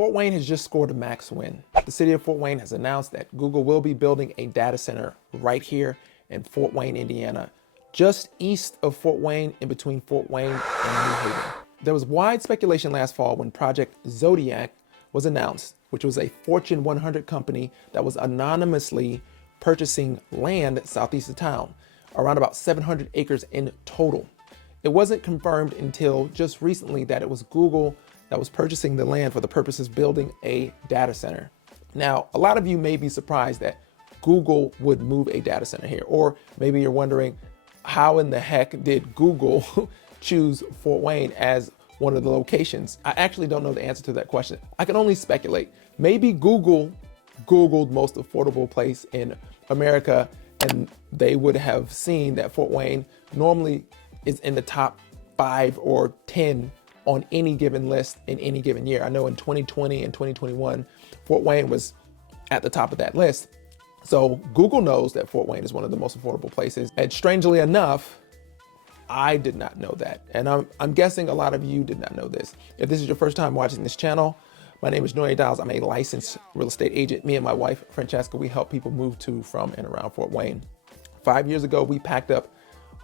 Fort Wayne has just scored a max win. The city of Fort Wayne has announced that Google will be building a data center right here in Fort Wayne, Indiana, just east of Fort Wayne, in between Fort Wayne and New Haven. There was wide speculation last fall when Project Zodiac was announced, which was a Fortune 100 company that was anonymously purchasing land southeast of town, around about 700 acres in total. It wasn't confirmed until just recently that it was Google that was purchasing the land for the purposes of building a data center. Now, a lot of you may be surprised that Google would move a data center here, or maybe you're wondering, how in the heck did Google choose Fort Wayne as one of the locations? I actually don't know the answer to that question. I can only speculate. Maybe Google Googled most affordable place in America, and they would have seen that Fort Wayne normally is in the top 5 or 10 on any given list in any given year. I know in 2020 and 2021, Fort Wayne was at the top of that list. So Google knows that Fort Wayne is one of the most affordable places. And strangely enough, I did not know that. And I'm guessing a lot of you did not know this. If this is your first time watching this channel, my name is Knowe. I'm a licensed real estate agent. Me and my wife, Francesca, we help people move to, from, and around Fort Wayne. 5 years ago, we packed up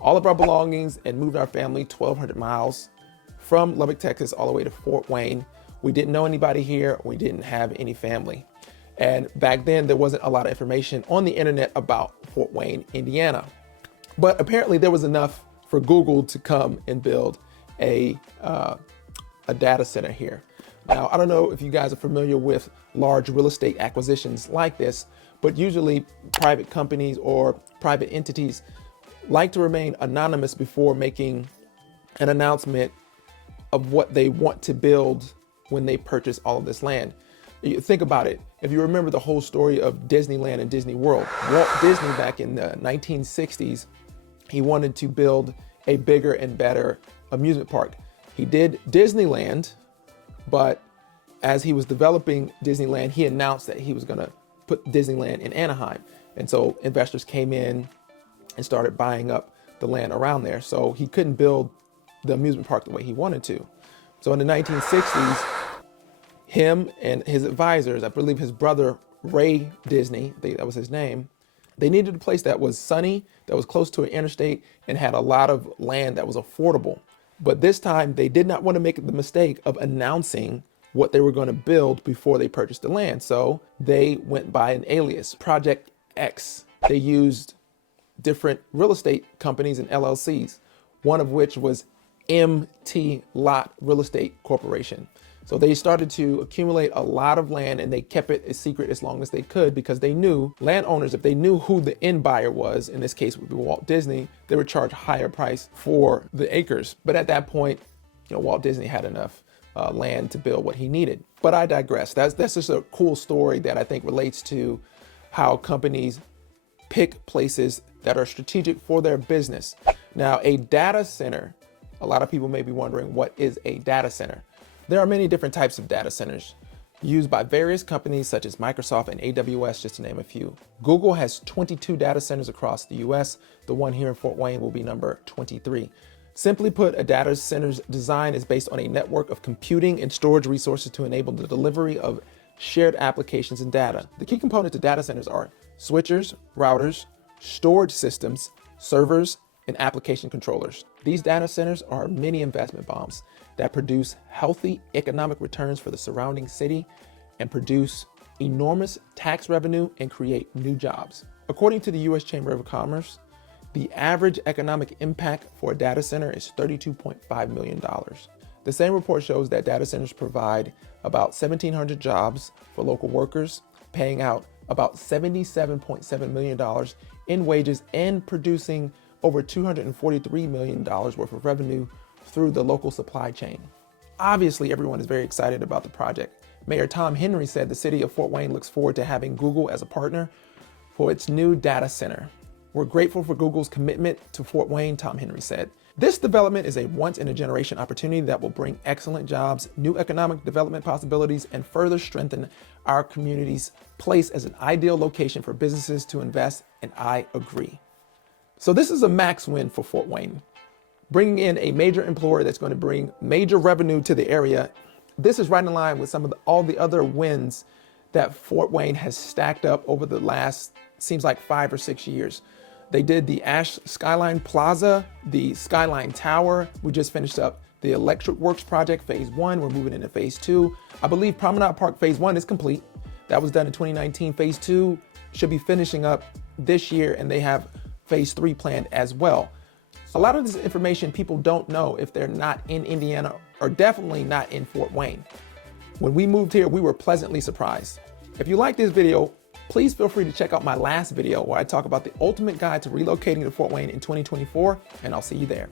all of our belongings and moved our family 1,200 miles from Lubbock, Texas, all the way to Fort Wayne. We didn't know anybody here. We didn't have any family. And back then, there wasn't a lot of information on the internet about Fort Wayne, Indiana. But apparently there was enough for Google to come and build a data center here. Now, I don't know if you guys are familiar with large real estate acquisitions like this, but usually private companies or private entities like to remain anonymous before making an announcement of what they want to build when they purchase all of this land. You think about it. If you remember the whole story of Disneyland and Disney World, Walt Disney back in the 1960s, he wanted to build a bigger and better amusement park. He did Disneyland, but as he was developing Disneyland, he announced that he was going to put Disneyland in Anaheim. And so investors came in and started buying up the land around there. So he couldn't build the amusement park the way he wanted to. So in the 1960s, him and his advisors, I believe his brother Ray Disney, that was his name, they needed a place that was sunny, that was close to an interstate, and had a lot of land that was affordable. But this time, they did not want to make the mistake of announcing what they were going to build before they purchased the land. So they went by an alias, Project X. They used different real estate companies and LLCs, one of which was MT Lot Real Estate Corporation. So they started to accumulate a lot of land, and they kept it a secret as long as they could, because they knew landowners, if they knew who the end buyer was, in this case would be Walt Disney, they would charge a higher price for the acres. But at that point, Walt Disney had enough land to build what he needed. But I digress. That's just a cool story that I think relates to how companies pick places that are strategic for their business. Now, a data center, a lot of people may be wondering, what is a data center? There are many different types of data centers used by various companies such as Microsoft and AWS, just to name a few. Google has 22 data centers across the US. The one here in Fort Wayne will be number 23. Simply put, a data center's design is based on a network of computing and storage resources to enable the delivery of shared applications and data. The key components of data centers are switchers, routers, storage systems, servers, and application controllers. These data centers are mini investment bombs that produce healthy economic returns for the surrounding city and produce enormous tax revenue and create new jobs. According to the U.S. Chamber of Commerce, the average economic impact for a data center is $32.5 million. The same report shows that data centers provide about 1,700 jobs for local workers, paying out about $77.7 million in wages and producing over $243 million worth of revenue through the local supply chain. Obviously, everyone is very excited about the project. Mayor Tom Henry said the city of Fort Wayne looks forward to having Google as a partner for its new data center. We're grateful for Google's commitment to Fort Wayne, Tom Henry said. This development is a once-in-a-generation opportunity that will bring excellent jobs, new economic development possibilities, and further strengthen our community's place as an ideal location for businesses to invest, and I agree. So this is a max win for Fort Wayne, bringing in a major employer that's going to bring major revenue to the area This is right in line with some of all the other wins that Fort Wayne has stacked up over the last, seems like 5 or 6 years. They did the Ash Skyline Plaza, the Skyline Tower. We just finished up the Electric Works project, phase 1. We're moving into phase 2. I believe Promenade Park phase 1 is complete. That was done in 2019. Phase 2 should be finishing up this year, and they have phase 3 planned as well. A lot of this information people don't know if they're not in Indiana, or definitely not in Fort Wayne. When we moved here, we were pleasantly surprised. If you like this video, please feel free to check out my last video where I talk about the ultimate guide to relocating to Fort Wayne in 2024, and I'll see you there.